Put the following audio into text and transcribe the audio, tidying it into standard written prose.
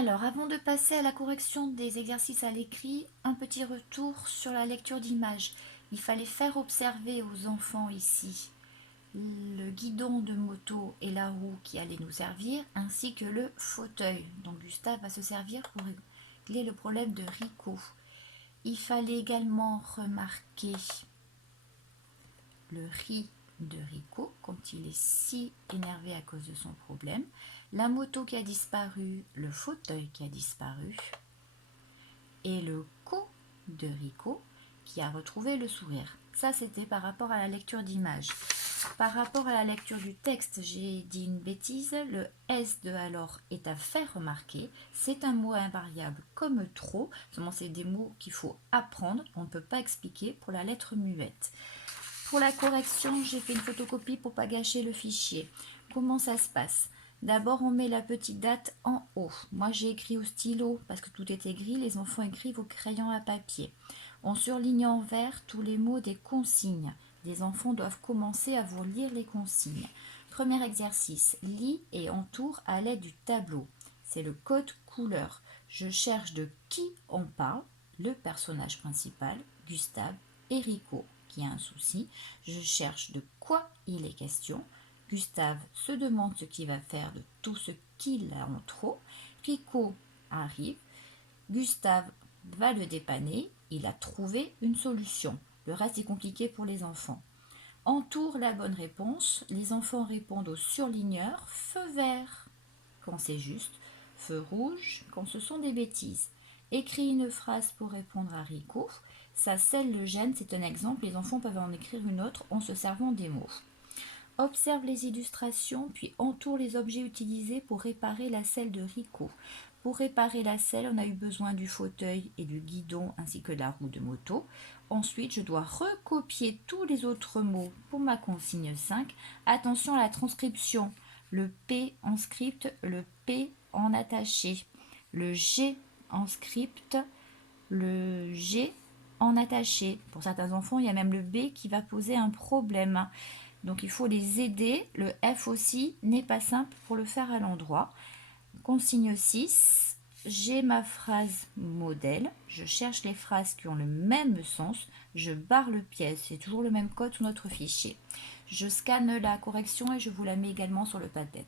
Alors, avant de passer à la correction des exercices à l'écrit, un petit retour sur la lecture d'images. Il fallait faire observer aux enfants ici le guidon de moto et la roue qui allait nous servir, ainsi que le fauteuil. Donc Gustave va se servir pour régler le problème de Rico. Il fallait également remarquer le riz de Rico quand il est si énervé à cause de son problème, la moto qui a disparu, le fauteuil qui a disparu, et le co de Rico qui a retrouvé le sourire. Ça, c'était par rapport à la lecture d'image. Par rapport à la lecture du texte, j'ai dit une bêtise. Le S de alors est à faire remarquer. C'est un mot invariable comme trop. Seulement, c'est des mots qu'il faut apprendre. On ne peut pas expliquer pour la lettre muette. Pour la correction, j'ai fait une photocopie pour ne pas gâcher le fichier. Comment ça se passe? D'abord, on met la petite date en haut. Moi, j'ai écrit au stylo parce que tout était gris. Les enfants écrivent au crayon à papier. On surligne en vert tous les mots des consignes. Les enfants doivent commencer à vous lire les consignes. Premier exercice, lis et entoure à l'aide du tableau. C'est le code couleur. Je cherche de qui on parle, le personnage principal, Gustave et Rico, qui a un souci. Je cherche de quoi il est question. Gustave se demande ce qu'il va faire de tout ce qu'il a en trop. Rico arrive. Gustave va le dépanner. Il a trouvé une solution. Le reste est compliqué pour les enfants. Entoure la bonne réponse. Les enfants répondent au surligneur. Feu vert quand c'est juste. Feu rouge quand ce sont des bêtises. Écris une phrase pour répondre à Rico. Ça scelle le gène, c'est un exemple. Les enfants peuvent en écrire une autre en se servant des mots. Observe les illustrations, puis entoure les objets utilisés pour réparer la selle de Rico. Pour réparer la selle, on a eu besoin du fauteuil et du guidon ainsi que de la roue de moto. Ensuite, je dois recopier tous les autres mots pour ma consigne 5. Attention à la transcription. Le P en script, le P en attaché. Le G en script, le G en attaché. Pour certains enfants, il y a même le B qui va poser un problème. Donc il faut les aider. Le F aussi n'est pas simple pour le faire à l'endroit. Consigne 6, j'ai ma phrase modèle. Je cherche les phrases qui ont le même sens. Je barre le pièce. C'est toujours le même code sur notre fichier. Je scanne la correction et je vous la mets également sur le Padlet.